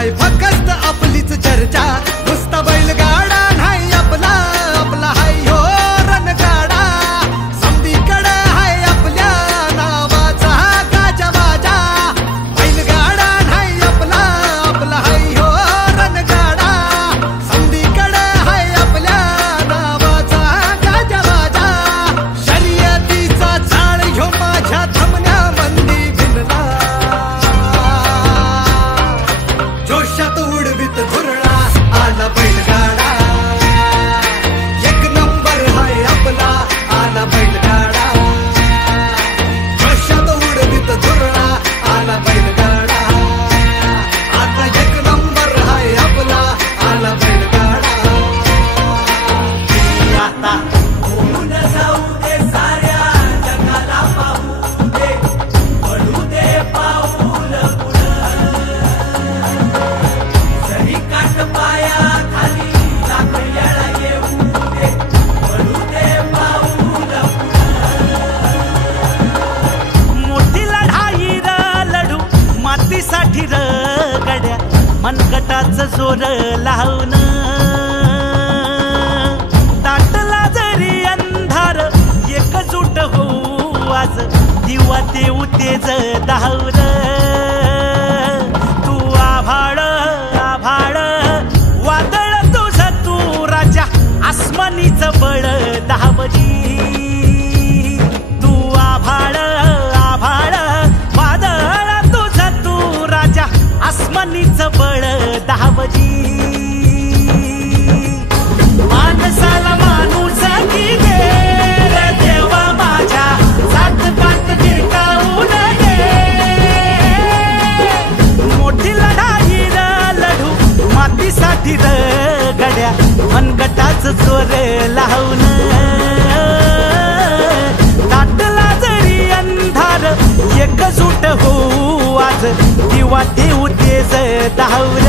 नाही फक्त आपलीच चर्चा, नुसता बैलगाडा नाही आपला, आपला हाय ह्यो रणगाडा. समदीकडे हाय आपल्या नावाचा गाजावाजा. बैलगाडा नाही आपला, आपला हाय ह्यो रणगाडा. समदीकडे हाय आपल्या नावाचा गाजावाजा. शर्यतीचा चाळ ह्यो माझ्या धमन्यामंदी भिनला. जोशात उडवीत धुरळा आला बैलगाडा. एक नंबर हाय आपला आला बैलगाडा. जोशात उडवीत धुरळा आला बैलगाडा. आता एक नंबर हाय आपला आला बैलगाडा. आता होऊन जाऊ दे साऱ्या जगाला पाहू दे, पडू दे पाऊल जरी काट पाया खाली लाकड्याला येऊ दे, पडू दे पाऊल. मोठी लढाई र लढू मातीसाठी र गड्या, मनगटाचं जोर लावून. दाटला जरी अंधार एकजूट होऊ आज, दिवा देऊ तेज धावर. तू आभाळ आभाळ वादळ तुझं तू राजा, आसमानीच बळ दावजी. तू आभाळ आभाळ वादळ तुझं तू राजा, आसमानीच बळ दावजी. माणसाला माणूस की दे रे देवा माझ्या, सात पात गिरकावून दे. मोठी लढाई र लढू मातीसाठी र गड्या, मनगटाचं जोर लावून. दाटला जरी अंधार एकजूट होऊ आज, दिवा देऊ तेज धावर.